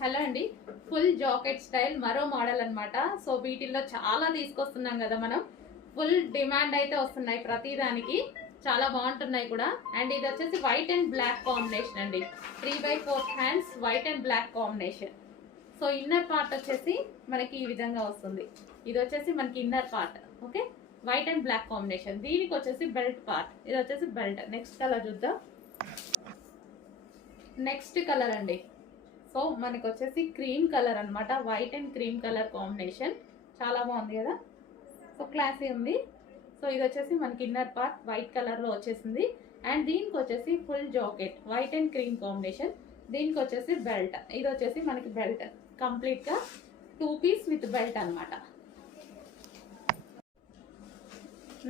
Hello అండి, full jacket style మరో model అన్నమాట. సో వీటిల్లో చాలా తీసుకొస్తున్నాం కదా మనం. ఫుల్ డిమాండ్ అయితే వస్తున్నాయి ప్రతిదానికి, చాలా బాగుంటున్నాయి కూడా. అండ్ ఇది వచ్చేసి వైట్ అండ్ బ్లాక్ కాంబినేషన్ అండి. 3/4 hands white and black combination. So inner part వచ్చేసి మనకి ఈ విధంగా వస్తుంది. ఇది వచ్చేసి మనకి inner part. Okay, white and black combination. దీనికి వచ్చేసి బెల్ట్ పార్ట్. ఇది వచ్చేసి బెల్ట్. నెక్స్ట్ కలర్ చూద్దాం. నెక్స్ట్ కలర్ అండి. సో మనకి వచ్చేసి క్రీమ్ కలర్ అన్నమాట. White and cream colour combination చాలా బాగుంది కదా. సో క్లాసీ ఉంది. సో ఇది వచ్చేసి మనకి ఇన్నర్ పార్ట్ వైట్ కలర్ లో వచ్చేసింది. అండ్ దీనికి వచ్చేసి full jacket white and cream combination. దీనికి వచ్చేసి బెల్ట్. ఇది వచ్చేసి మనకి బెల్ట్ కంప్లీట్ గా 2 పీస్ విత్ బెల్ట్ అన్నమాట.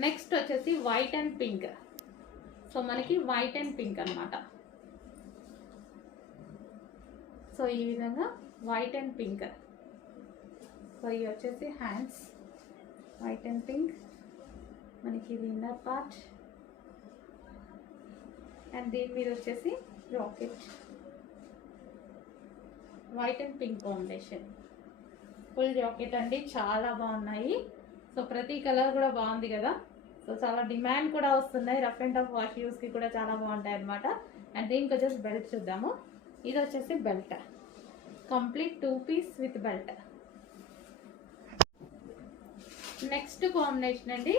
నెక్స్ట్ వచ్చేసి వైట్ అండ్ పింక్. సో మనకి వైట్ అండ్ పింక్ అన్నమాట. సో ఈ విధంగా వైట్ అండ్ పింక్. సో ఇవి వచ్చేసి హ్యాండ్స్ వైట్ అండ్ పింక్. మనకి ఇది ఇన్నర్ పార్ట్. అండ్ దీని మీద వచ్చేసి jacket white and pink combination. Full jacket అండి, చాలా బాగున్నాయి. సో ప్రతి కలర్ కూడా బాగుంది కదా. సో చాలా డిమాండ్ కూడా వస్తున్నాయి. రఫ్ అండ్ టఫ్ వాష్ యూస్కి కూడా చాలా బాగుంటాయి అన్నమాట. అండ్ దీనికి వచ్చేసి బెల్ట్ చూద్దాము. ఇది వచ్చేసి belt complete 2 piece with belt. Next combination అండి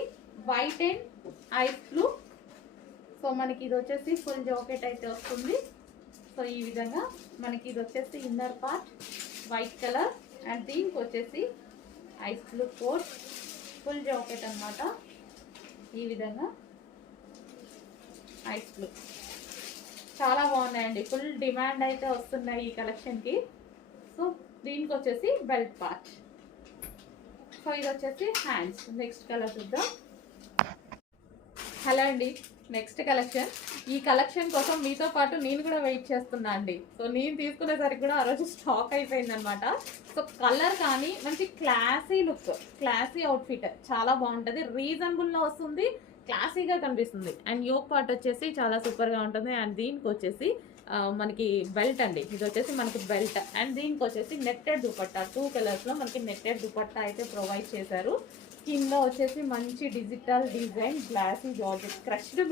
white and ice blue. So మనకి ఇది వచ్చేసి ఫుల్ జాకెట్ అయితే వస్తుంది. సో ఈ విధంగా మనకి ఇది వచ్చేసి inner part white colour. And దీనికి వచ్చేసి ice blue coat full jacket అన్నమాట. ఈ విధంగా ఐస్ బ్లూ చాలా బాగున్నాయండి. ఫుల్ డిమాండ్ అయితే వస్తున్నాయి ఈ కలెక్షన్కి. సో దీనికి వచ్చేసి బెల్ట్ పార్ట్. సో ఇది వచ్చేసి హ్యాండ్స్. నెక్స్ట్ కలర్ చూద్దాం. హలో అండి, నెక్స్ట్ కలెక్షన్. ఈ కలెక్షన్ కోసం మీతో పాటు నేను కూడా వెయిట్ చేస్తున్నా అండి. సో నేను తీసుకునేసరికి కూడా ఆ రోజు స్టాక్ అయిపోయింది అనమాట. సో కలర్ కానీ మంచి క్లాసీ లుక్, క్లాసీ అవుట్ఫిట్ చాలా బాగుంటుంది. రీజనబుల్లో వస్తుంది, క్లాసీగా కనిపిస్తుంది. అండ్ యోక్ పార్ట్ వచ్చేసి చాలా సూపర్గా ఉంటుంది. అండ్ దీనికి వచ్చేసి మనకి బెల్ట్ అండి. ఇది వచ్చేసి మనకి బెల్ట్. అండ్ దీనికి వచ్చేసి నెట్టెడ్ దుపట్టా 2 కలర్స్లో మనకి నెట్టెడ్ దుపట్టా అయితే ప్రొవైడ్ చేశారు. కింద వచ్చేసి మంచి digital design glossy georgette crushed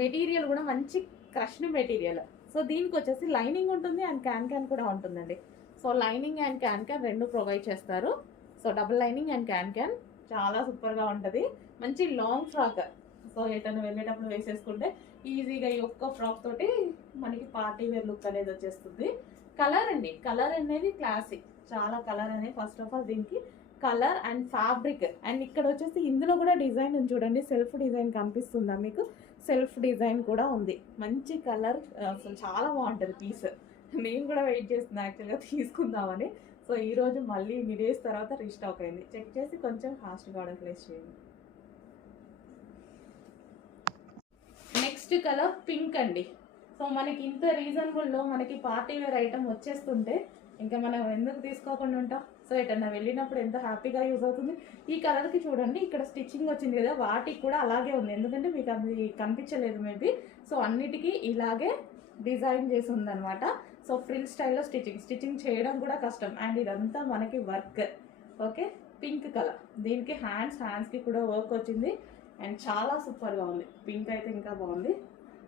material కూడా మంచి క్రష్డ్ మెటీరియల్. సో దీనికి వచ్చేసి లైనింగ్ ఉంటుంది అండ్ క్యాన్ కూడా ఉంటుందండి. సో లైనింగ్ అండ్ క్యాన్ రెండు ప్రొవైడ్ చేస్తారు. So double lining and can చాలా సూపర్గా ఉంటుంది. మంచి లాంగ్ ఫ్రాక్. సో ఎటన్నా వెళ్ళేటప్పుడు వేసేసుకుంటే ఈజీగా ఈ ఒక్క ఫ్రాక్ తోటి మనకి పార్టీ వేర్ లుక్ అనేది వచ్చేస్తుంది. కలర్ అండి, కలర్ అనేది క్లాసిక్, చాలా కలర్ అనేది. ఫస్ట్ ఆఫ్ ఆల్ దీనికి కలర్ అండ్ ఫ్యాబ్రిక్. అండ్ ఇక్కడ వచ్చేసి ఇందులో కూడా డిజైన్ ఉంది చూడండి. సెల్ఫ్ డిజైన్ కనిపిస్తుందా మీకు? సెల్ఫ్ డిజైన్ కూడా ఉంది. మంచి కలర్, అసలు చాలా బాగుంటుంది పీస్. నేను కూడా వెయిట్ చేస్తున్నా యాక్చువల్గా తీసుకుందామని. సో ఈరోజు మళ్ళీ ఇన్ని డేస్ తర్వాత రీస్టాక్ అయింది. చెక్ చేసి కొంచెం ఫాస్ట్గా ఆర్డర్ ప్లేస్ చేయండి. నెక్స్ట్ కలర్ పింక్ అండి. సో మనకి ఇంత రీజనబుల్లో మనకి పార్టీ వేర్ ఐటమ్ వచ్చేస్తుంటే ఇంకా మనం ఎందుకు తీసుకోకుండా ఉంటాం? సో ఎటన్నా వెళ్ళినప్పుడు ఎంత హ్యాపీగా యూజ్ అవుతుంది. ఈ కలర్కి చూడండి, ఇక్కడ స్టిచ్చింగ్ వచ్చింది కదా, వాటికి కూడా అలాగే ఉంది. ఎందుకంటే మీకు అది కనిపించలేదు మేబీ. సో అన్నిటికీ ఇలాగే డిజైన్ చేసి ఉందన్నమాట. సో ఫ్రిల్ స్టైల్లో స్టిచ్చింగ్ చేయడం కూడా కష్టం. అండ్ ఇదంతా మనకి వర్క్. Okay, pink colour. దీనికి హ్యాండ్స్కి కూడా వర్క్ వచ్చింది. అండ్ చాలా సూపర్గా ఉంది. పింక్ అయితే ఇంకా బాగుంది.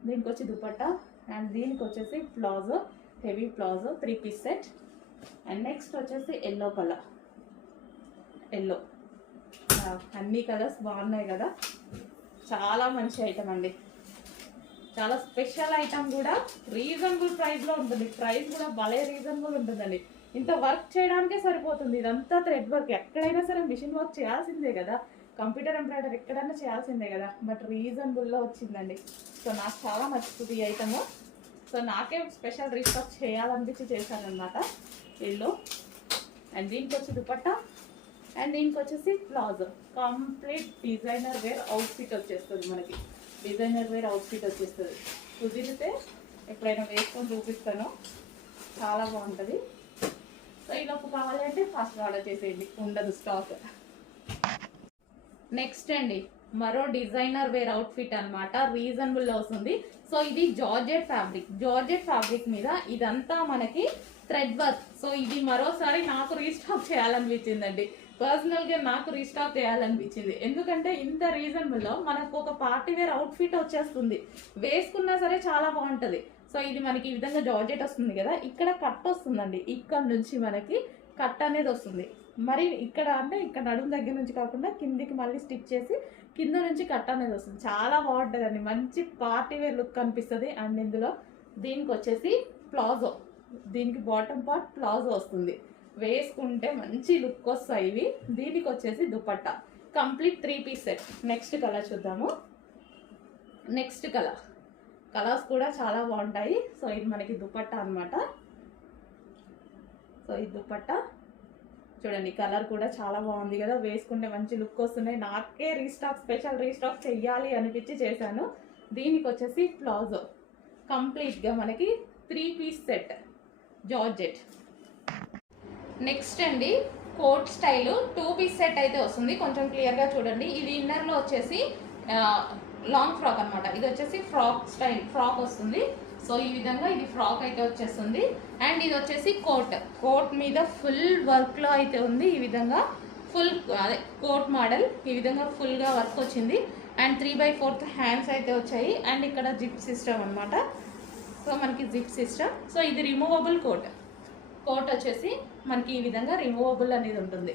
దీనికి వచ్చి దుపట్టా. అండ్ దీనికి వచ్చేసి palazzo, heavy palazzo 3 piece set. And next వచ్చేసి ఎల్లో కలర్. ఎల్లో, అన్ని కలర్స్ బాగున్నాయి కదా. చాలా మంచి ఐటమ్ అండి, చాలా స్పెషల్ ఐటమ్ కూడా. రీజనబుల్ ప్రైస్లో ఉంటుంది. ప్రైస్ కూడా భలే రీజనబుల్ ఉంటుందండి. ఇంత వర్క్ చేయడానికే సరిపోతుంది. ఇదంతా థ్రెడ్ వర్క్. ఎక్కడైనా సరే మిషన్ వర్క్ చేయాల్సిందే కదా, కంప్యూటర్ ఎంబ్రాయిడరీ ఎక్కడైనా చేయాల్సిందే కదా. బట్ రీజనబుల్లో వచ్చిందండి. సో నాకు చాలా నచ్చుతుంది ఈ ఐటమ్. సో నాకే స్పెషల్ రీస్టాక్ చేయాలనిపించి చేశానమాట ఎల్లో. అండ్ దీనికి వచ్చి దుపట్టా. అండ్ దీనికి వచ్చేసి palazzo. Complete designer wear outfit వచ్చేస్తుంది మనకి. డిజైనర్ వేర్ అవుట్ఫిట్ వచ్చేస్తుంది. కుదిరితే ఎప్పుడైనా వేసుకొని చూపిస్తాను, చాలా బాగుంటుంది. సో ఈలోపు కావాలి అంటే ఫాస్ట్ ఆర్డర్ చేసేయండి, ఉండదు స్టాక్. నెక్స్ట్ అండి మరో డిజైనర్ వేర్ అవుట్ఫిట్ అనమాట, రీజనబుల్ లో వస్తుంది. సో ఇది జార్జెట్ ఫ్యాబ్రిక్ మీద ఇదంతా మనకి థ్రెడ్ వర్క్. సో ఇది మరోసారి నాకు రీస్టాక్ చేయాలనిపించిందండి, పర్సనల్ గా నాకు రీస్టాక్ చేయాలనిపించింది. ఎందుకంటే ఇంత రీజనబుల్ లో మనకు ఒక పార్టీ వేర్ అవుట్ఫిట్ వచ్చేస్తుంది, వేసుకున్నా సరే చాలా బాగుంటది. సో ఇది మనకి ఈ విధంగా జార్జెట్ వస్తుంది కదా, ఇక్కడ కట్ వస్తుందండి, ఇక్కడ నుంచి మనకి కట్ అనేది వస్తుంది. మరి ఇక్కడ అంటే ఇక్కడ నడుము దగ్గర నుంచి కాకుండా కిందికి మళ్ళీ స్టిచ్ చేసి కింద నుంచి కట్ అనేది వస్తుంది, చాలా బాగుంటుందండి, మంచి పార్టీ వేర్ లుక్ కనిపిస్తుంది. అండ్ ఇందులో దీనికి వచ్చేసి ప్లాజో, దీనికి బాటమ్ పార్ట్ ప్లాజో వస్తుంది, వేసుకుంటే మంచి లుక్ వస్తాయి ఇవి. దీనికి వచ్చేసి dupatta, complete 3 piece set. Next colour చూద్దాము. నెక్స్ట్ కలర్స్ కూడా చాలా బాగుంటాయి. సో ఇది మనకి దుపట్టా అనమాట. సో ఈ దుపట్టా చూడండి, కలర్ కూడా చాలా బాగుంది కదా, వేసుకుంటే మంచి లుక్ వస్తున్నాయి. నాకే స్పెషల్ రీస్టాక్ చెయ్యాలి అనిపించి చేశాను. దీనికి వచ్చేసి ప్లాజో, కంప్లీట్గా మనకి 3 పీస్ సెట్ జార్జెట్. నెక్స్ట్ అండి కోట్ స్టైల్ 2 పీస్ సెట్ అయితే వస్తుంది, కొంచెం క్లియర్గా చూడండి. ఇది ఇన్నర్లో వచ్చేసి లాంగ్ ఫ్రాక్ అనమాట, ఇది వచ్చేసి ఫ్రాక్ వస్తుంది. సో ఈ విధంగా ఇది ఫ్రాక్ అయితే వచ్చేస్తుంది. అండ్ ఇది వచ్చేసి కోట్ మీద ఫుల్ వర్క్లో అయితే ఉంది. ఈ విధంగా ఫుల్ అదే కోట్ మోడల్, ఈ విధంగా ఫుల్గా వర్క్ వచ్చింది. అండ్ 3/4 హ్యాండ్స్ అయితే వచ్చాయి. అండ్ ఇక్కడ జిప్ సిస్టమ్ అనమాట. సో మనకి జిప్ సిస్టమ్. సో ఇది రిమూవబుల్ కోట్ వచ్చేసి మనకి ఈ విధంగా రిమూవబుల్ అనేది ఉంటుంది,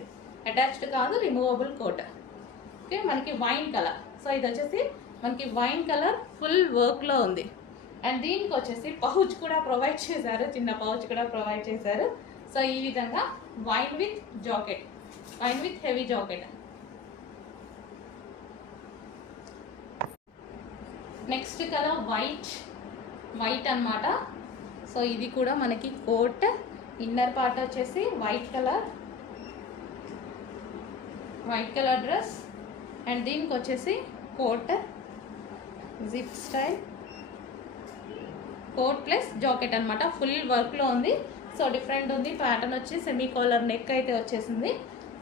అటాచ్డ్ కాదు, రిమూవబుల్ కోట్. ఓకే, మనకి వైన్ కలర్. సో ఇది వచ్చేసి మనకి వైన్ కలర్ ఫుల్ వర్క్లో ఉంది. అండ్ దీనికి వచ్చేసి పౌచ్ కూడా ప్రొవైడ్ చేశారు, చిన్న పౌచ్ కూడా ప్రొవైడ్ చేశారు. సో ఈ విధంగా wine with heavy jacket. Next colour white అన్నమాట. సో ఇది కూడా మనకి కోట్, ఇన్నర్ పార్ట్ వచ్చేసి వైట్ కలర్ డ్రెస్. అండ్ దీనికి వచ్చేసి coat, zip style coat plus jacket అనమాట, ఫుల్ వర్క్లో ఉంది. సో డిఫరెంట్ ఉంది, ప్యాటర్న్ వచ్చి సెమీ కాలర్ నెక్ అయితే వచ్చేసింది.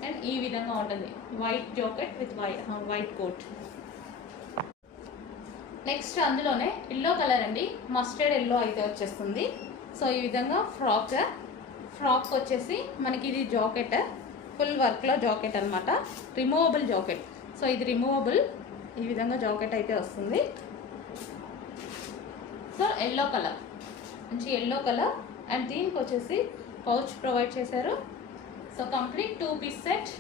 అండ్ ఈ విధంగా ఉంటుంది, white jacket with white coat. Next అందులోనే ఎల్లో కలర్ అండి, మస్టర్డ్ ఎల్లో అయితే వచ్చేస్తుంది. సో ఈ విధంగా ఫ్రాక్ వచ్చేసి మనకి ఇది జాకెట్, ఫుల్ వర్క్లో జాకెట్ అనమాట, రిమూవబుల్ జాకెట్. సో ఇది రిమూవబుల్, ఈ విధంగా జాకెట్ అయితే వస్తుంది. సో ఎల్లో కలర్, మంచి ఎల్లో కలర్. అండ్ దీనికి వచ్చేసి పౌచ్ ప్రొవైడ్ చేశారు. So complete 2 piece set.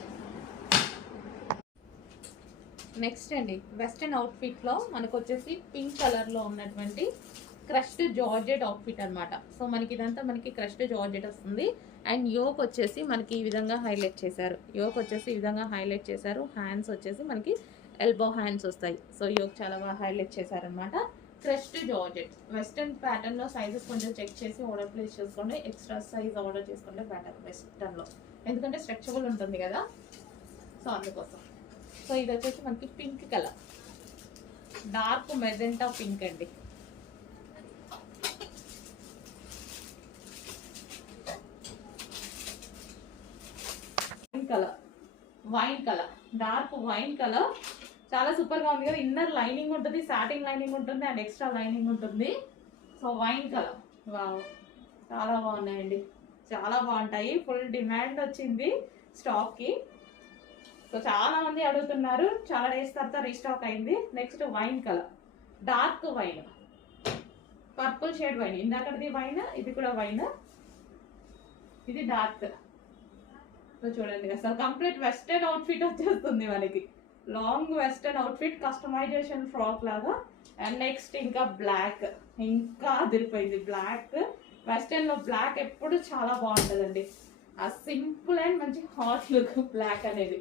Next అండి వెస్ట్రన్ అవుట్ఫిట్లో మనకు వచ్చేసి పింక్ కలర్లో ఉన్నటువంటి క్రష్డ్ జార్జెట్ అవుట్ఫిట్ అనమాట. సో మనకి ఇదంతా మనకి క్రష్డ్ జార్జెట్ వస్తుంది. అండ్ యోక్ వచ్చేసి మనకి ఈ విధంగా హైలైట్ చేశారు. హ్యాండ్స్ వచ్చేసి మనకి ఎల్బో హ్యాండ్స్ వస్తాయి. సో యోక్ చాలా బాగా హైలైట్ చేశారనమాట. క్రష్డ్ జార్జెట్ వెస్టర్న్ ప్యాటర్న్లో సైజెస్ కొంచెం చెక్ చేసి ఆర్డర్ ప్లేస్ చేసుకోండి, ఎక్స్ట్రా సైజ్ ఆర్డర్ చేసుకుంటే బెటర్ వెస్టర్న్లో, ఎందుకంటే స్ట్రెచబుల్ ఉంటుంది కదా, సో అందుకోసం. సో ఇది వచ్చేసి మనకి pink colour, dark magenta pink అండి. Wine colour dark wine colour, చాలా సూపర్గా ఉంది కదా. ఇన్నర్ లైనింగ్ ఉంటుంది, సాటిన్ లైనింగ్ ఉంటుంది, అండ్ ఎక్స్ట్రా లైనింగ్ ఉంటుంది. సో వైన్ కలర్, వావ్, చాలా బాగున్నాయండి, చాలా బాగుంటాయి. ఫుల్ డిమాండ్ వచ్చింది స్టాక్కి. సో చాలా మంది అడుగుతున్నారు, చాలా డేస్ తర్వాత రీస్టాక్ అయింది. Next wine colour, dark wine, purple shade wine, ఇందాకది వైన్, ఇది కూడా వైన్, ఇది డార్క్. సో చూడండి అసలు కంప్లీట్ వెస్టర్న్ అవుట్ఫిట్ వచ్చేస్తుంది మనకి, long western outfit, customization frock లాగా. అండ్ నెక్స్ట్ ఇంకా బ్లాక్, ఇంకా అదిరిపోయింది బ్లాక్. వెస్టర్న్లో బ్లాక్ ఎప్పుడు చాలా బాగుంటుందండి, ఆ సింపుల్ అండ్ మంచి హాట్ లుక్ బ్లాక్ అనేది.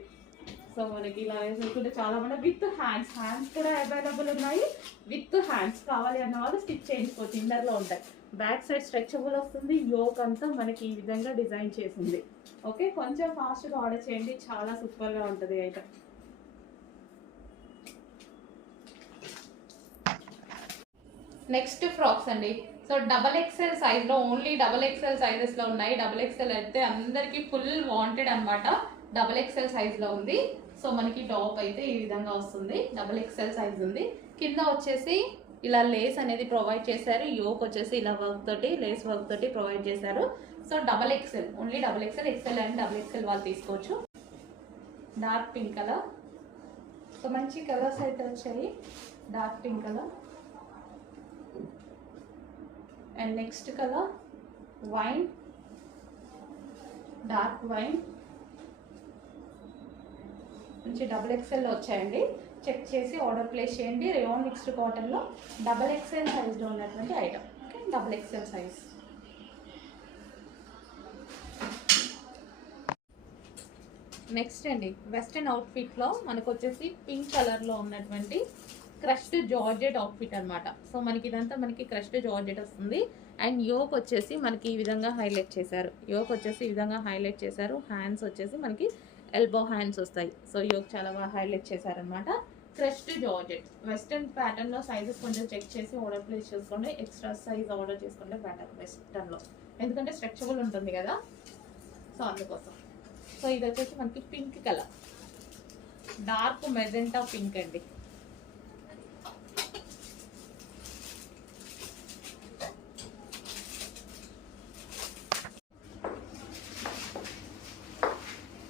సో మనకి ఇలా వేసుకుంటే చాలా బాగుంటుంది. విత్ హ్యాండ్స్ కూడా అవైలబుల్ ఉన్నాయి. విత్ హ్యాండ్స్ కావాలి అన్న వాళ్ళు స్టిచ్ చేయించుకోవచ్చు, ఇన్నర్లో ఉంటాయి. బ్యాక్ సైడ్ స్ట్రెచబుల్ వస్తుంది, యోక్ అంతా మనకి ఈ విధంగా డిజైన్ చేసింది. ఓకే, కొంచెం ఫాస్ట్గా ఆర్డర్ చేయండి, చాలా సూపర్గా ఉంటుంది ఐటమ్. నెక్స్ట్ ఫ్రాక్స్ అండి. సో XXL సైజ్లో, ఓన్లీ XXL సైజెస్లో ఉన్నాయి. XXL అయితే అందరికీ ఫుల్ వాంటెడ్ అనమాట, XXL సైజ్లో ఉంది. సో మనకి టాప్ అయితే ఈ విధంగా వస్తుంది, డబుల్ ఎక్సెల్ సైజ్ ఉంది. కింద వచ్చేసి ఇలా లేస్ అనేది ప్రొవైడ్ చేశారు, యోక్ వచ్చేసి ఇలా వర్క్ తోటి లేస్ వర్క్ తోటి ప్రొవైడ్ చేశారు. So double XL, only double XL, XL and double XL వాళ్ళు తీసుకోవచ్చు. డార్క్ పింక్ కలర్, సో మంచి కలర్స్ అయితే వచ్చాయి. Dark pink colour and next colour wine, dark wine, మంచి డబుల్ ఎక్సెల్లో వచ్చాయండి. చెక్ చేసి ఆర్డర్ ప్లేస్ చేయండి. రేయాన్ మిక్స్డ్ కాటన్లో డబల్ ఎక్సెల్ సైజ్లో ఉన్నటువంటి item. Okay, double XL size. Next అండి వెస్ట్రన్ అవుట్ఫిట్లో మనకు వచ్చేసి పింక్ కలర్లో ఉన్నటువంటి క్రష్డ్ జార్జెట్ అవుట్ఫిట్ అనమాట. సో మనకి ఇదంతా మనకి క్రష్డ్ జార్జెట్ వస్తుంది. అండ్ యోక్ వచ్చేసి మనకి ఈ విధంగా హైలైట్ చేశారు. యోక్ వచ్చేసి ఈ విధంగా హైలైట్ చేశారు. హ్యాండ్స్ వచ్చేసి మనకి ఎల్బో హ్యాండ్స్ వస్తాయి. సో యోక్ చాలా బాగా హైలైట్ చేశారనమాట. క్రష్డ్ జార్జెట్ వెస్టర్న్ ప్యాటర్న్లో సైజెస్ కొంచెం చెక్ చేసి ఆర్డర్ ప్లేస్ చేసుకోండి. ఎక్స్ట్రా సైజ్ ఆర్డర్ చేసుకుంటే బెటర్ వెస్టర్న్లో, ఎందుకంటే స్ట్రెచబుల్ ఉంటుంది కదా, సో అందుకోసం. సో ఇది వచ్చేసి మనకి pink colour, dark magenta pink అండి.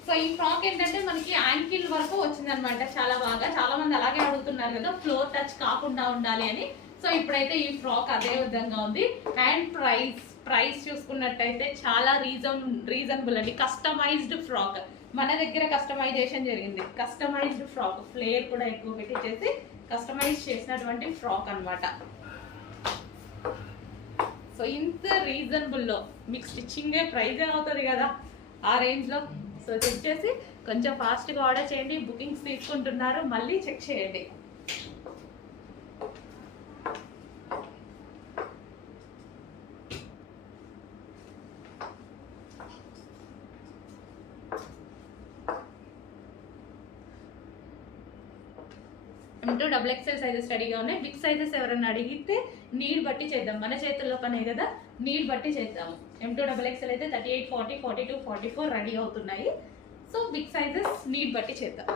సో ఈ ఫ్రాక్ ఏంటంటే మనకి యాంకిల్ వరకు వచ్చింది అనమాట. చాలా బాగా, చాలా మంది అలాగే అడుగుతున్నారు కదా ఫ్లోర్ టచ్ కాకుండా ఉండాలి అని. సో ఇప్పుడైతే ఈ ఫ్రాక్ అదే విధంగా ఉంది. అండ్ ప్రైస్ చూసుకున్నట్టయితే చాలా రీజనబుల్ అండి. కస్టమైజ్డ్ ఫ్రాక్ మన దగ్గర కస్టమైజేషన్ జరిగింది. కస్టమైజ్డ్ ఫ్రాక్, ఫ్లేర్ కూడా ఎక్కువ పెట్టించేసి కస్టమైజ్ చేసినటువంటి ఫ్రాక్ అనమాట. సో ఇంత రీజనబుల్లో మీకు స్టిచ్చింగే ప్రైజ్ అవుతుంది కదా ఆ రేంజ్లో. సో చెక్ చేసి కొంచెం ఫాస్ట్గా ఆర్డర్ చేయండి. బుకింగ్స్ తీసుకుంటున్నారు, మళ్ళీ చెక్ చేయండి. M2 డబుల్ ఎక్సెల్ సైజెస్ రెడీగా ఉన్నాయి. బిగ్ సైజెస్ ఎవరైనా అడిగితే నీడ్ బట్టి చేద్దాం, మన చేతుల్లో పనే కదా, నీడ్ బట్టి చేద్దాము. M2 డబుల్ ఎక్సెల్ అయితే 38, 40, 42, 44 రెడీ అవుతున్నాయి. సో బిగ్ సైజెస్ నీడ్ బట్టి చేద్దాం.